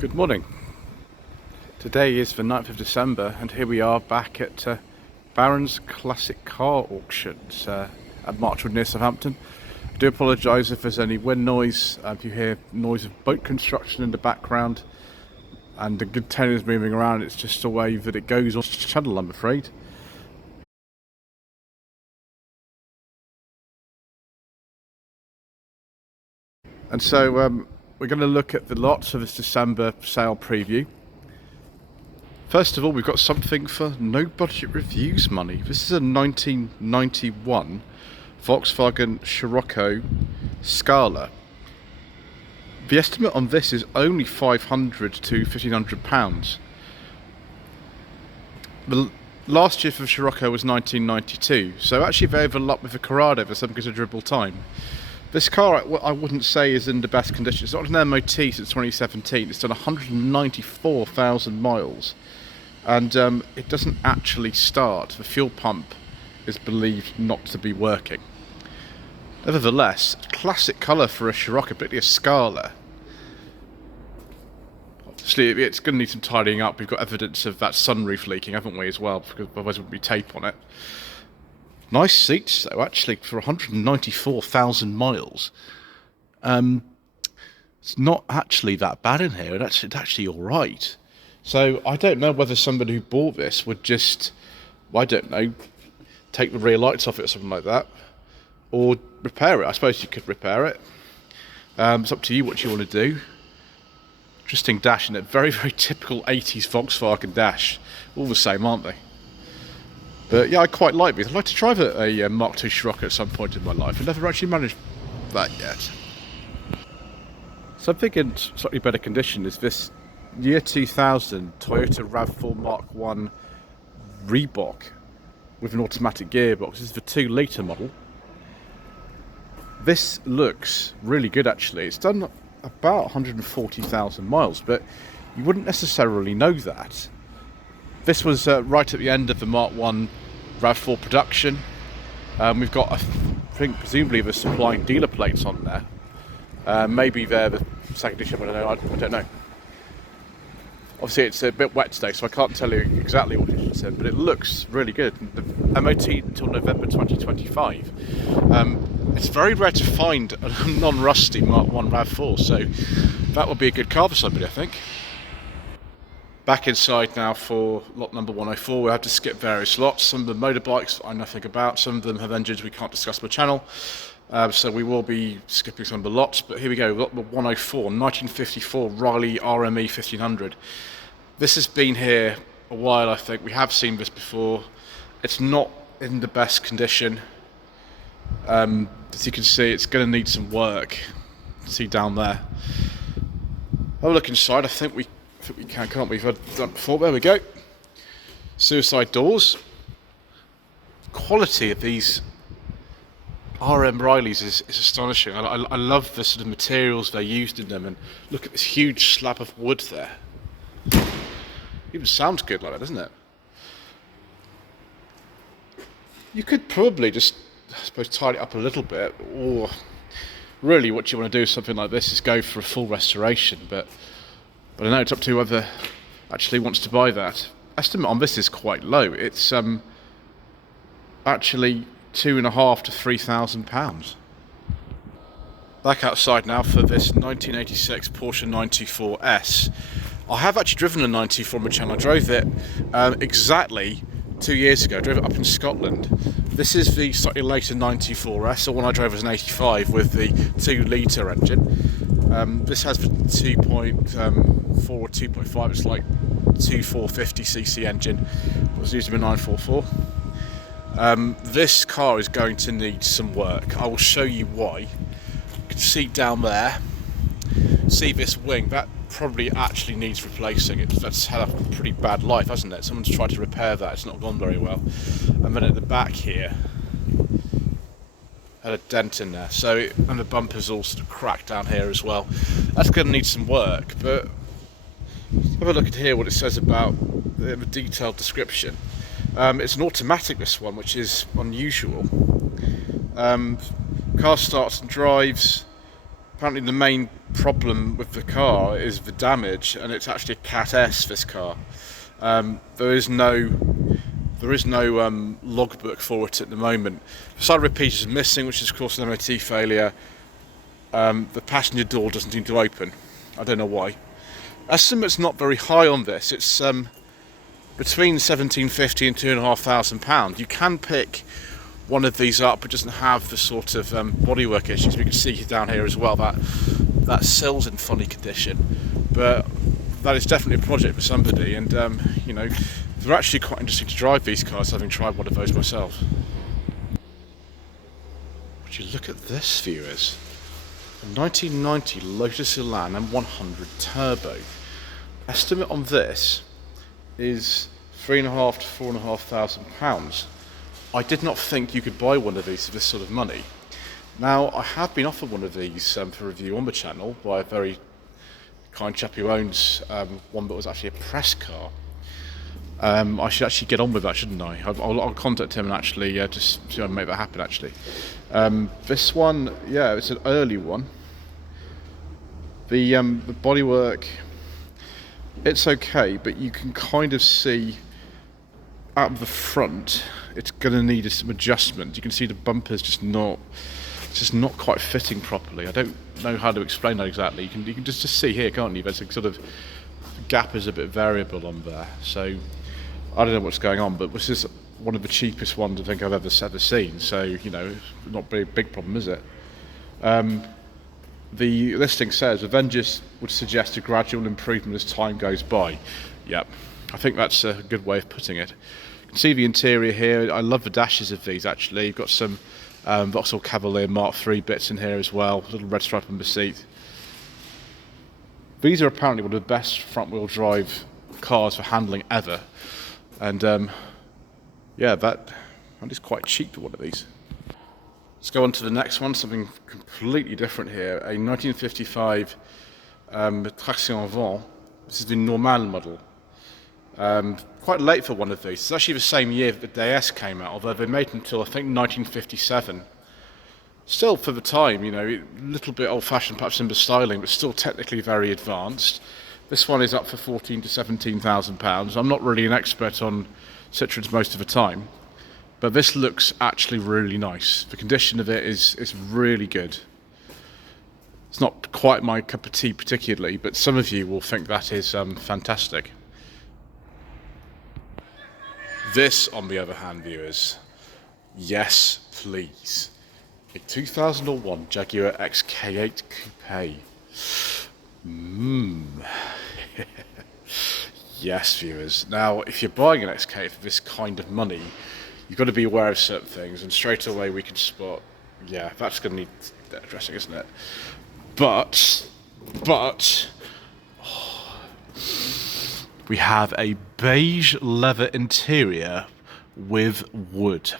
Good morning. Today is the 9th of December and here we are back at Barron's Classic Car Auctions at Marchwood near Southampton. I do apologise if there's any wind noise, if you hear noise of boat construction in the background and the containers moving around. It's just the way that it goes on the channel, I'm afraid. And so we're going to look at the lots of this December sale preview. First of all, we've got something for no budget reviews money. This is a 1991 Volkswagen Scirocco Scala. The estimate on this is only £500 to £1,500. The last year for the Scirocco was 1992, so actually they overlapped with the Corrado for some considerable time. This car, I wouldn't say is in the best condition. It's not an MOT since 2017. It's done 194,000 miles. And it doesn't actually start. The fuel pump is believed not to be working. Nevertheless, classic colour for a Scirocco, particularly a Scala. Obviously, it's going to need some tidying up. We've got evidence of that sunroof leaking, haven't we, as well? Because otherwise there wouldn't be tape on it. Nice seats, though, actually, for 194,000 miles. It's not actually that bad in here. It's actually all right. So I don't know whether somebody who bought this would just, I don't know, take the rear lights off it or something like that, or repair it. I suppose you could repair it. It's up to you what you want to do. Interesting dash in it. Very, very typical 80s Volkswagen dash. All the same, aren't they? But yeah, I quite like these. I'd like to drive a Mark II Scirocco at some point in my life. I've never actually managed that yet. Something in slightly better condition is this year 2000 Toyota RAV4 Mark I Reebok with an automatic gearbox. This is the 2-litre model. This looks really good actually. It's done about 140,000 miles, but you wouldn't necessarily know that. This was right at the end of the Mark I RAV4 production. We've got, I think, presumably the supplying dealer plates on there. Maybe they're the second edition, I don't know. Obviously it's a bit wet today, so I can't tell you exactly what it said, but it looks really good. The MOT until November 2025. It's very rare to find a non-rusty Mark I RAV4, so that would be a good car for somebody, I think. Back inside now for lot number 104. We have to skip various lots. Some of the motorbikes I know nothing about. Some of them have engines we can't discuss on the channel. So we will be skipping some of the lots. But here we go. Lot number 104, 1954 Riley RME 1500. This has been here a while, I think. We have seen this before. It's not in the best condition. As you can see, it's going to need some work. See down there. Have a look inside. I think we can, can't we? We've done it before. There we go. Suicide doors. Quality of these RM Rileys is astonishing. I love the sort of materials they used in them, and look at this huge slab of wood there. Even sounds good like that, doesn't it? You could probably just, I suppose, tidy it up a little bit, or really what you want to do with something like this is go for a full restoration, but I know it's up to whoever actually wants to buy that. Estimate on this is quite low. It's actually £2,500 to £3,000. Back outside now for this 1986 Porsche 924S. I have actually driven a 924 on my channel. I drove it exactly 2 years ago. I drove it up in Scotland. This is the slightly later 924S, the one I drove as an 85 with the 2-litre engine. This has the 2.4 or 2.5, it's like 450cc engine. I was using a 944. This car is going to need some work. I will show you why. You can see down there, see this wing, that probably actually needs replacing. That's had a pretty bad life, hasn't it? Someone's tried to repair that, it's not gone very well. And then at the back here, had a dent in there, and the bumper's all sort of cracked down here as well. That's going to need some work, but have a look at here what it says about the detailed description. It's an automatic, this one, which is unusual. Car starts and drives, apparently the main problem with the car is the damage, and it's actually a Cat S, this car. There is no logbook for it at the moment. The side repeater is missing, which is of course an MOT failure. The passenger door doesn't seem to open. I don't know why. Estimate's not very high on this. It's between £1,750 and £2,500. You can pick one of these up. It doesn't have the sort of bodywork issues. We can see down here as well that sill's in funny condition, but that is definitely a project for somebody. And you know, they're actually quite interesting to drive, these cars, having tried one of those myself. Would you look at this, viewers? A 1990 Lotus Elan M100 Turbo. Estimate on this is £3,500 to £4,500. I did not think you could buy one of these for this sort of money. Now, I have been offered one of these for review on the channel by a very kind chap who owns one that was actually a press car. I should actually get on with that, shouldn't I? I'll contact him and actually just see how to make that happen, actually. This one, yeah, it's an early one. The bodywork, it's okay, but you can kind of see out of the front, it's going to need some adjustment. You can see the bumper's just not quite fitting properly. I don't know how to explain that exactly. You can just see here, can't you? There's a sort of gap is a bit variable on there. So I don't know what's going on, but this is one of the cheapest ones I think I've ever seen. So, you know, not a big problem, is it? The listing says Avengers would suggest a gradual improvement as time goes by. Yep, I think that's a good way of putting it. You can see the interior here. I love the dashes of these, actually. You've got some Vauxhall Cavalier Mark III bits in here as well. A little red stripe on the seat. These are apparently one of the best front-wheel drive cars for handling ever. And yeah, that is quite cheap for one of these. Let's go on to the next one, something completely different here. A 1955 Traction Avant. This is the Normal model. Quite late for one of these. It's actually the same year that the DS came out, although they made it until I think 1957. Still, for the time, you know, a little bit old-fashioned perhaps in the styling, but still technically very advanced. This one is up for £14,000 to £17,000. I'm not really an expert on Citroens most of the time, but this looks actually really nice. The condition of it is really good. It's not quite my cup of tea particularly, but some of you will think that is fantastic. This, on the other hand, viewers, yes, please. A 2001 Jaguar XK8 Coupe. Yes, viewers. Now, if you're buying an XK for this kind of money, you've got to be aware of certain things, and straight away we can spot, yeah, that's going to need addressing, isn't it? But, we have a beige leather interior with wood.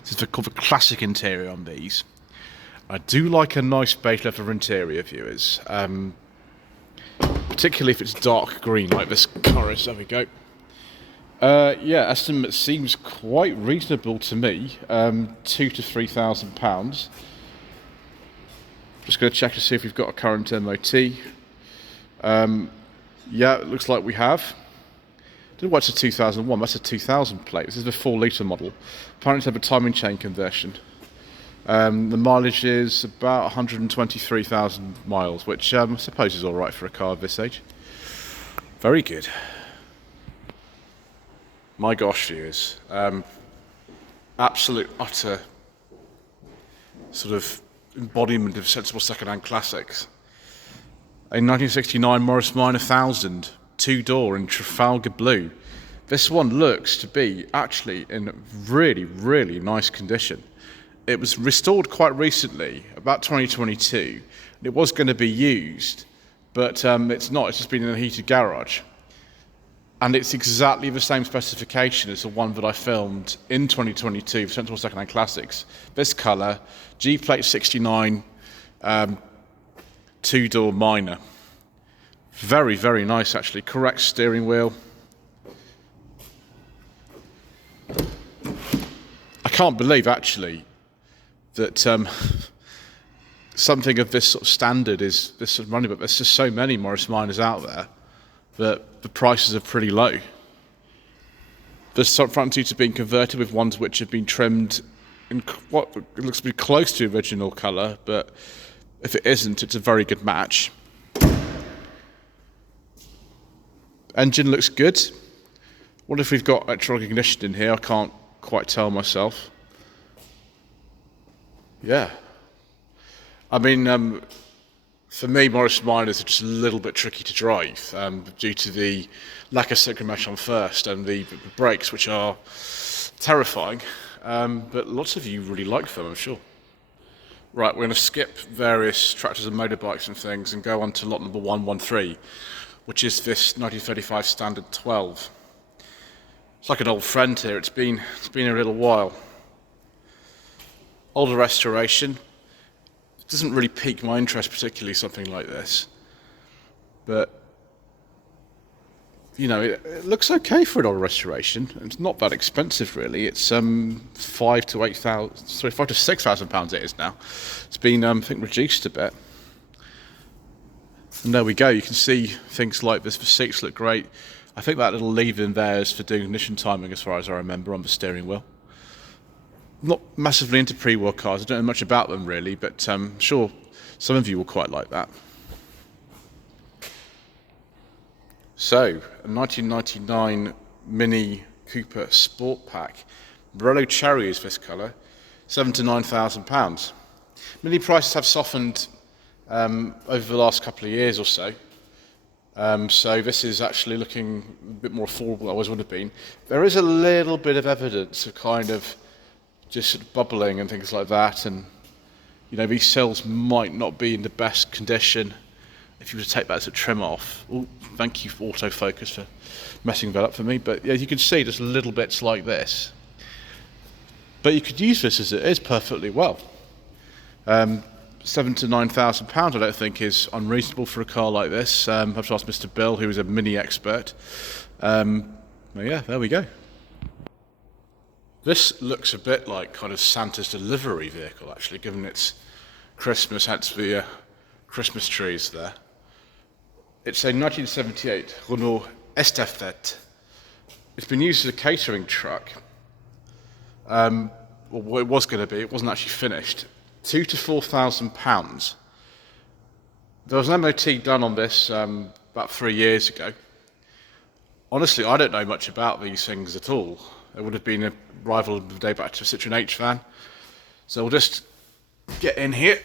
This is called the classic interior on these. I do like a nice beige leather interior, viewers. Particularly if it's dark green like this car is. There we go. Yeah, estimate seems quite reasonable to me. £2,000 to £3,000. Just going to check to see if we've got a current MOT. Yeah, it looks like we have. I don't know why it's a 2001. That's a 2000 plate. This is the 4-litre model. Apparently, have a timing chain conversion. The mileage is about 123,000 miles, which I suppose is all right for a car of this age. Very good. My gosh, viewers. Absolute, utter sort of embodiment of sensible second-hand classics. A 1969 Morris Minor 1000 two-door in Trafalgar blue. This one looks to be actually in really, really nice condition. It was restored quite recently, about 2022. It was going to be used, but it's not. It's just been in a heated garage. And it's exactly the same specification as the one that I filmed in 2022 for Sensible Secondhand Classics. This colour, G-Plate 69, two-door minor. Very, very nice actually. Correct steering wheel. I can't believe actually that something of this sort of standard is this sort of money, but there's just so many Morris Minors out there that the prices are pretty low. The front seats are being converted with ones which have been trimmed in what looks to be close to the original colour, but if it isn't, it's a very good match. Engine looks good. What if we've got electronic ignition in here? I can't quite tell myself. Yeah. I mean, for me, Morris Minors are just a little bit tricky to drive due to the lack of synchro mesh on first and the brakes, which are terrifying. But lots of you really like them, I'm sure. Right, we're going to skip various tractors and motorbikes and things and go on to lot number 113, which is this 1935 Standard 12. It's like an old friend here. It's been a little while. Older restoration. It doesn't really pique my interest particularly, something like this. But, you know, it looks okay for an older restoration. It's not that expensive, really. It's £5,000 to £6,000 it is now. It's been, I think, reduced a bit. And there we go. You can see things like this. The seats look great. I think that little lever in there is for doing ignition timing, as far as I remember, on the steering wheel. Not massively into pre-war cars. I don't know much about them, really, but I'm sure some of you will quite like that. So, a 1999 Mini Cooper Sport Pack. Morello Cherry is this colour. £7,000 to £9,000. Mini prices have softened over the last couple of years or so. So this is actually looking a bit more affordable than it always would have been. There is a little bit of evidence of kind of just sort of bubbling and things like that, and you know, these cells might not be in the best condition if you were to take that as a trim off. Oh, thank you for autofocus for messing that up for me, but yeah, you can see just little bits like this. But you could use this as it is perfectly well. £7,000 to £9,000 I don't think is unreasonable for a car like this. I've have to ask Mr. Bill, who is a Mini expert. Well, yeah, there we go. This looks a bit like kind of Santa's delivery vehicle, actually, given its Christmas, hence the Christmas trees there. It's a 1978 Renault Estafette. It's been used as a catering truck. Well, what it was going to be, it wasn't actually finished. £2,000 to £4,000. There was an MOT done on this about 3 years ago. Honestly, I don't know much about these things at all. It would have been a rival of the day back to a Citroen H van. So we'll just get in here.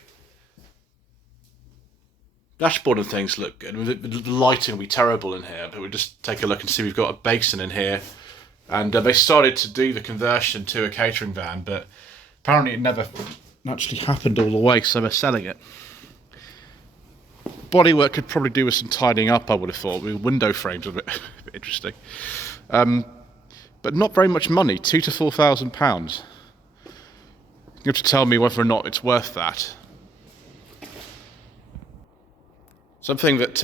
Dashboard and things look good. The lighting will be terrible in here, but we'll just take a look and see we've got a basin in here. And they started to do the conversion to a catering van, but apparently it never actually happened all the way, so they're selling it. Bodywork could probably do with some tidying up, I would have thought. With window frames are a bit interesting. But not very much money, £2,000 to £4,000. You have to tell me whether or not it's worth that. Something that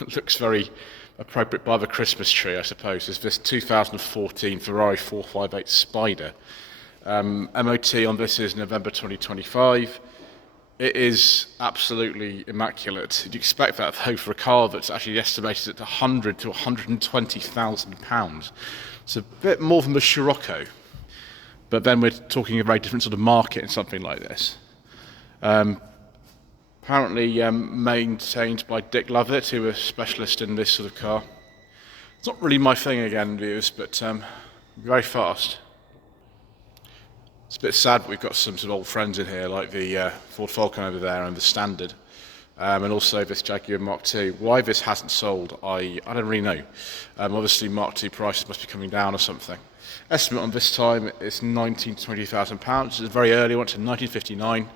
looks very appropriate by the Christmas tree, I suppose, is this 2014 Ferrari 458 Spider. MOT on this is November 2025. It is absolutely immaculate. You'd expect that, though, for a car that's actually estimated at £100,000 to £120,000. It's a bit more than the Scirocco, but then we're talking a very different sort of market in something like this. Apparently maintained by Dick Lovett, who is a specialist in this sort of car. It's not really my thing again, viewers, but very fast. It's a bit sad that we've got some sort of old friends in here, like the Ford Falcon over there and the Standard, and also this Jaguar Mark II. Why this hasn't sold, I don't really know. Obviously Mark II prices must be coming down or something. Estimate on this time is £19,000 to £20,000. It's a very early one, to 1959.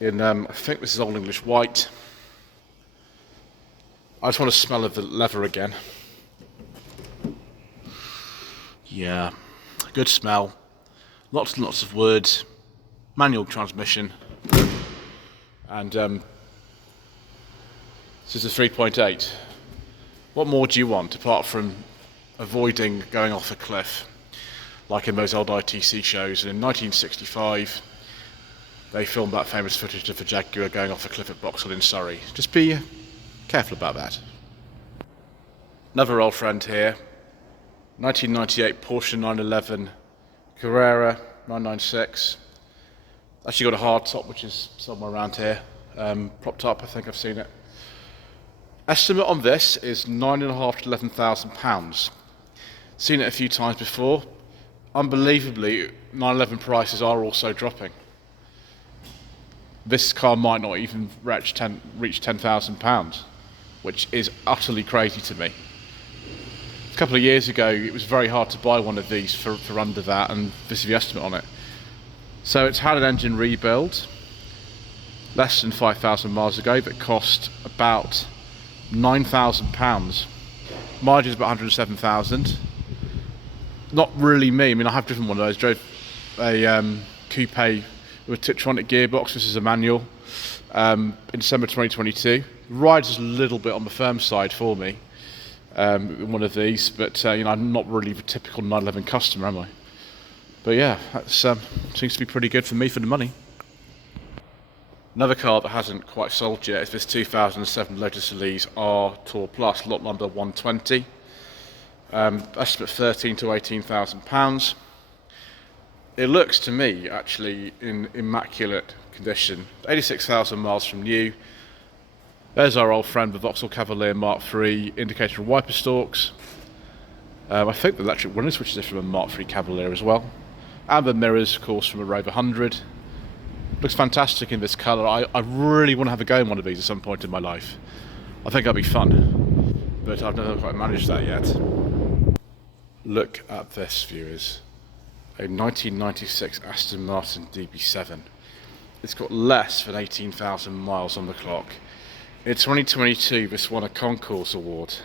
In, I think this is Old English white. I just want to smell of the leather again. Yeah, good smell. Lots and lots of wood. Manual transmission. And this is a 3.8. What more do you want apart from avoiding going off a cliff like in those old ITC shows? And in 1965, they filmed that famous footage of the Jaguar going off a cliff at Boxall in Surrey. Just be careful about that. Another old friend here, 1998 Porsche 911 Carrera 996. Actually got a hard top, which is somewhere around here, propped up. I think I've seen it. Estimate on this is £9,500 to £11,000. Seen it a few times before. Unbelievably, 911 prices are also dropping. This car might not even reach £10,000, which is utterly crazy to me. A couple of years ago, it was very hard to buy one of these for under that, and this is the estimate on it. So it's had an engine rebuild, less than 5,000 miles ago, that cost about £9,000. Mileage is about 107,000. Not really me. I mean, I have driven one of those. Drove a coupe with a Tiptronic gearbox. This is a manual. In December 2022. Rides a little bit on the firm side for me. One of these, but I'm not really the typical 911 customer, am I? But yeah, that seems to be pretty good for me for the money. Another car that hasn't quite sold yet is this 2007 Lotus Elise R Tour Plus, lot number 120. Estimate £13,000 to £18,000. It looks to me actually in immaculate condition. 86,000 miles from new. There's our old friend, the Vauxhall Cavalier Mark III indicator and wiper stalks. I think the electric running switches are from a Mark III Cavalier as well. And the mirrors, of course, from a Rover 100. Looks fantastic in this colour. I really want to have a go in one of these at some point in my life. I think that'd be fun, but I've never quite managed that yet. Look at this, viewers. A 1996 Aston Martin DB7. It's got less than 18,000 miles on the clock. In 2022, this won a Concours Award.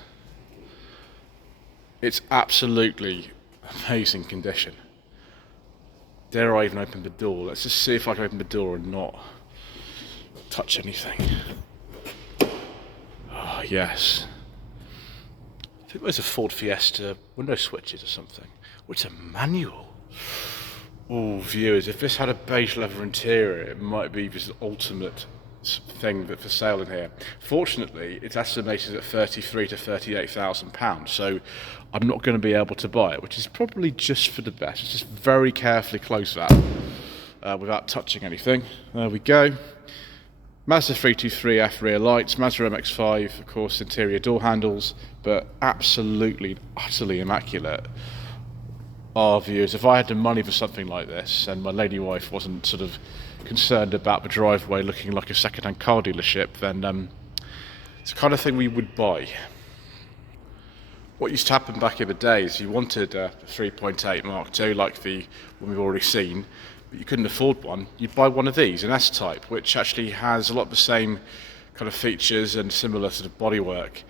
It's absolutely amazing condition. Dare I even open the door? Let's just see if I can open the door and not touch anything. Oh, yes. I think there's a Ford Fiesta window switches or something. Oh, it's a manual. Oh, viewers, if this had a beige leather interior, it might be this ultimate thing that for sale in here. Fortunately, it's estimated at £33,000 to £38,000, so I'm not going to be able to buy it, which is probably just for the best. Let's just very carefully close that without touching anything. There we go. Mazda 323F rear lights, Mazda MX-5, of course, interior door handles, but absolutely, utterly immaculate. Oh, viewers, if I had the money for something like this and my lady wife wasn't sort of concerned about the driveway looking like a second-hand car dealership, then it's the kind of thing we would buy. What used to happen back in the day is you wanted a 3.8 Mark II like the one we've already seen, but you couldn't afford one. You'd buy one of these, an S-Type, which actually has a lot of the same kind of features and similar sort of bodywork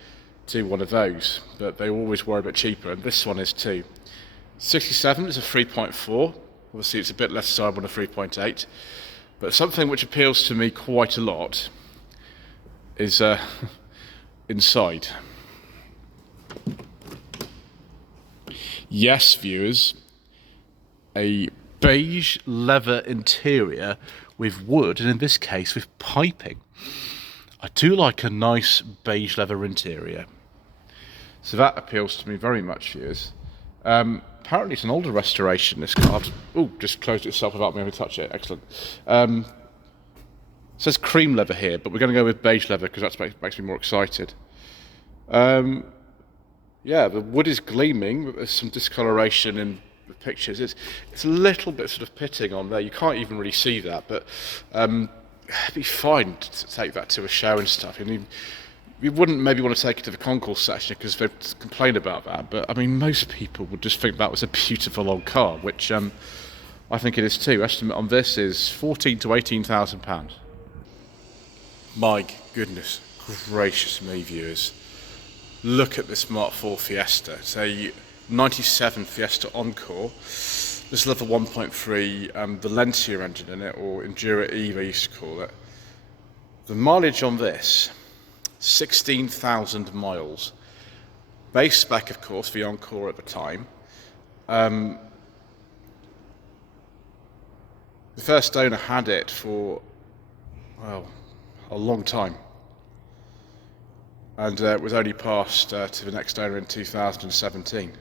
to one of those, but they always were a bit cheaper, and this one is too. 67 is a 3.4. Obviously it's a bit less desirable than a 3.8, but something which appeals to me quite a lot is inside. Yes, viewers, a beige leather interior with wood, and in this case with piping. I do like a nice beige leather interior, so that appeals to me very much, viewers. Apparently it's an older restoration, this car. Oh, just closed itself without me having to touch it. Excellent. It says cream leather here, but we're going to go with beige leather because that makes me more excited. Yeah, the wood is gleaming, but there's some discoloration in the pictures. It's a little bit sort of pitting on there. You can't even really see that, but it'd be fine to take that to a show and stuff. I mean, you wouldn't maybe want to take it to the concourse section because they'd complain about that, but I mean, most people would just think that was a beautiful old car, which I think it is too. Estimate on this is £14,000 to £18,000. My goodness gracious me, viewers. Look at this Mark IV Fiesta. It's a 97 Fiesta Encore. This is leather 1.3, the Lancia engine in it, or Endura E they used to call it. The mileage on this, 16,000 miles. Base spec, of course, the Encore at the time. The first owner had it for, well, a long time. And it was only passed to the next owner in 2017.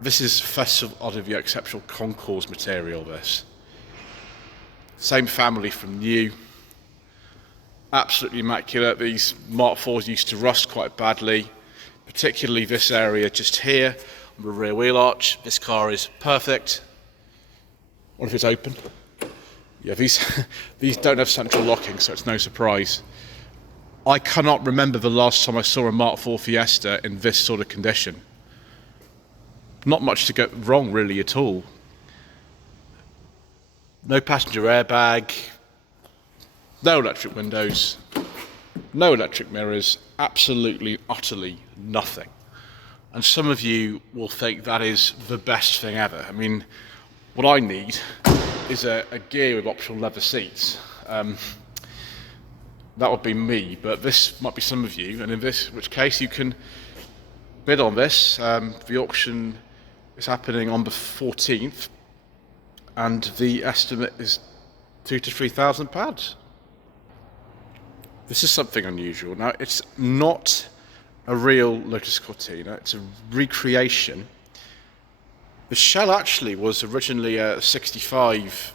This is Festival of the Exceptional Concours material, this. Same family from new. Absolutely immaculate. These Mark IVs used to rust quite badly, particularly this area just here on the rear wheel arch. This car is perfect. I wonder if it's open. Yeah, these don't have central locking, so it's no surprise. I cannot remember the last time I saw a Mark IV Fiesta in this sort of condition. Not much to get wrong really at all. No passenger airbag, no electric windows, no electric mirrors, absolutely, utterly nothing. And some of you will think that is the best thing ever. I mean, what I need is a gear with optional leather seats. That would be me, but this might be some of you, and in which case you can bid on this. The auction is happening on the 14th, and the estimate is £2,000 to £3,000. This is something unusual. Now, it's not a real Lotus Cortina, it's a recreation. The shell actually was originally a 65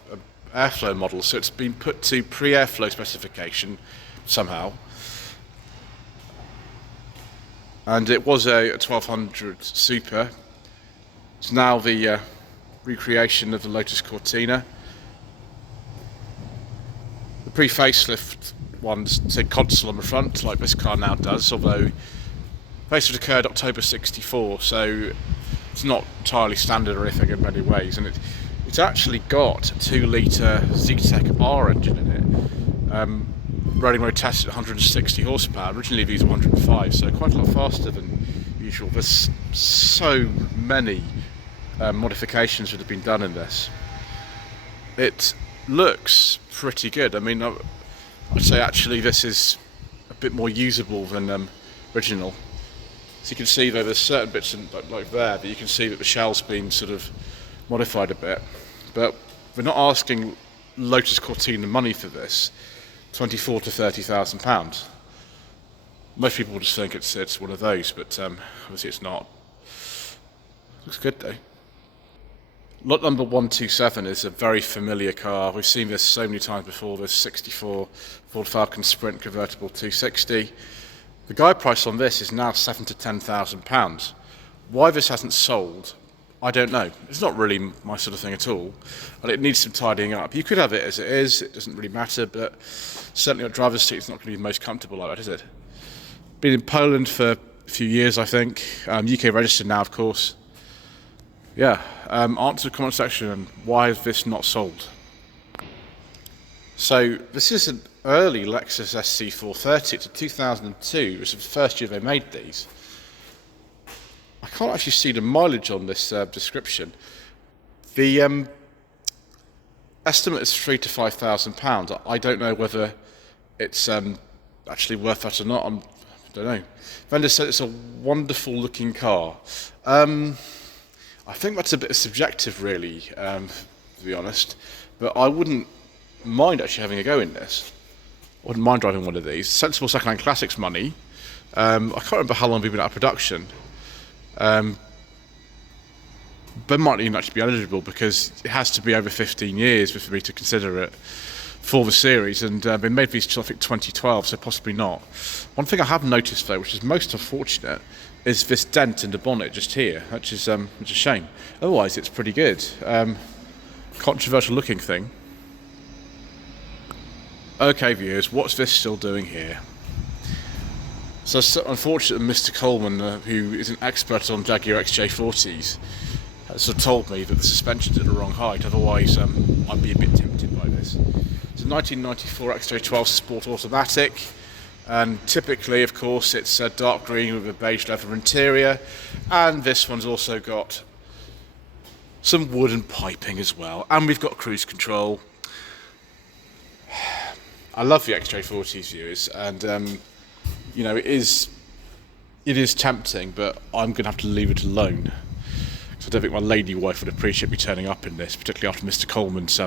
airflow model, so it's been put to pre-airflow specification somehow. And it was a 1200 Super. It's now the recreation of the Lotus Cortina. The pre-facelift ones say console on the front, like this car now does, although facelift occurred October 64, so it's not entirely standard or anything in many ways, and it's actually got a 2-litre Zetec R engine in it. Running road tested at 160 horsepower. Originally these were 105, so quite a lot faster than usual. There's so many modifications that have been done in this. It looks pretty good. I mean, I'd say actually this is a bit more usable than original. So you can see though there's certain bits like there that you can see that the shell's been sort of modified a bit. But we're not asking Lotus Cortina money for this. £24,000 to £30,000. Most people will just think it's one of those, but obviously it's not. Looks good though. Lot number 127 is a very familiar car. We've seen this so many times before. This 64 Ford Falcon Sprint convertible 260. The guide price on this is now £7,000 to £10,000. Why this hasn't sold, I don't know. It's not really my sort of thing at all, and it needs some tidying up. You could have it as it is, it doesn't really matter, but certainly on driver's seat it's not going to be the most comfortable like that, is it? Been in Poland for a few years, I think. UK registered now, of course. Yeah, answer the comment section and why is this not sold? So this is an early Lexus SC430. It's a 2002. It's the first year they made these. I can't actually see the mileage on this description. The estimate is £3,000 to £5,000. I don't know whether it's actually worth that or not. I don't know. Vendor said it's a wonderful looking car. I think that's a bit subjective, really, to be honest. But I wouldn't mind actually having a go in this. I wouldn't mind driving one of these. Sensible second-hand classics money. I can't remember how long we've been out of production. But might even actually be eligible because it has to be over 15 years for me to consider it for the series, and they made these till I think 2012, so possibly not. One thing I have noticed though, which is most unfortunate, is this dent in the bonnet just here, which is a shame. Otherwise it's pretty good. Controversial looking thing. Okay viewers, what's this still doing here? So it's unfortunate that Mr. Coleman, who is an expert on Jaguar XJ40s, has sort of told me that the suspension's at the wrong height, otherwise I'd be a bit tempted by this. It's a 1994 XJ12 Sport Automatic, and typically, of course, it's dark green with a beige leather interior, and this one's also got some wooden piping as well, and we've got cruise control. I love the XJ40s viewers, and you know, it is tempting, but I'm going to have to leave it alone So I don't think my lady wife would appreciate me turning up in this, particularly after Mr. Coleman's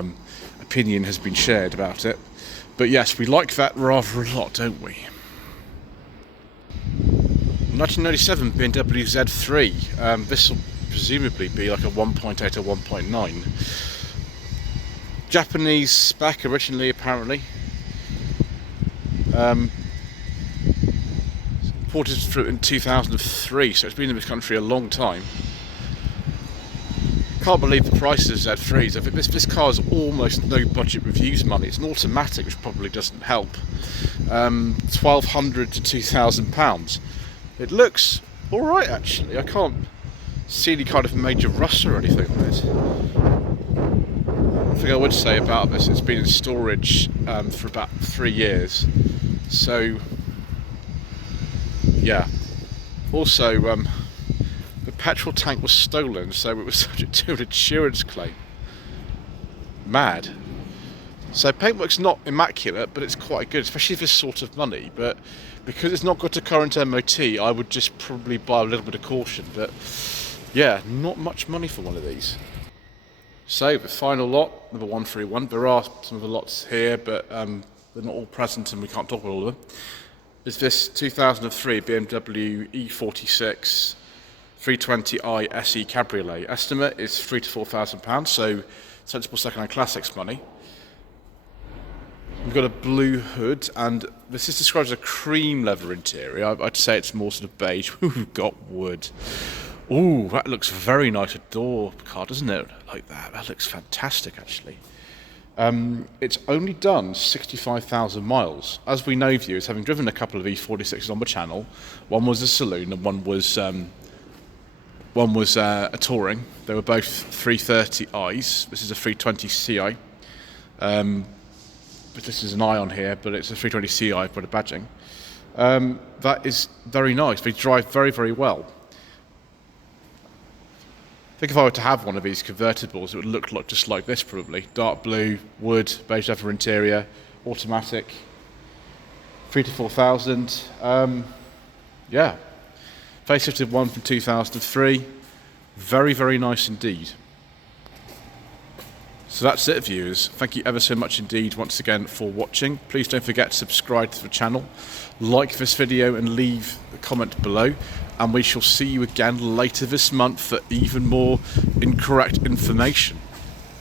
opinion has been shared about it. But yes, we like that rather a lot, don't we? 1997 BMW Z3. This will presumably be like a 1.8 or 1.9. Japanese spec originally, apparently. Imported through in 2003, so it's been in this country a long time. Can't believe the prices of Z3s. I think this car is almost no budget reviews money. It's an automatic, which probably doesn't help. £1,200 to £2,000. It looks alright actually. I can't see any kind of major rust or anything on it. The thing I would say about this, it's been in storage for about 3 years. So, yeah. Also, the petrol tank was stolen, so it was subject to an insurance claim. Mad. So paintwork's not immaculate, but it's quite good, especially for this sort of money. But because it's not got a current MOT, I would just probably buy a little bit of caution. But yeah, not much money for one of these. So the final lot, number 131. There are some of the lots here, but they're not all present, and we can't talk about all of them. Is this 2003 BMW E46 320i SE Cabriolet. Estimate is £3,000 to £4,000, so sensible second-hand classics money. We've got a blue hood, and this is described as a cream leather interior. I'd say it's more sort of beige. We've got wood. Ooh, that looks very nice. A door card, doesn't it? Like that. That looks fantastic, actually. It's only done 65,000 miles. As we know, viewers, having driven a couple of E46s on the channel, one was a saloon and one was a touring. They were both 330i's. This is a 320ci. But this is an I on here, but it's a 320ci for the badging. That is very nice. They drive very, very well. I think if I were to have one of these convertibles, it would look just like this probably. Dark blue, wood, beige leather interior, automatic, 3,000 to 4,000. Yeah. Facelifted one from 2003. Very, very nice indeed. So that's it, viewers. Thank you ever so much indeed once again for watching. Please don't forget to subscribe to the channel, like this video and leave a comment below. And we shall see you again later this month for even more incorrect information.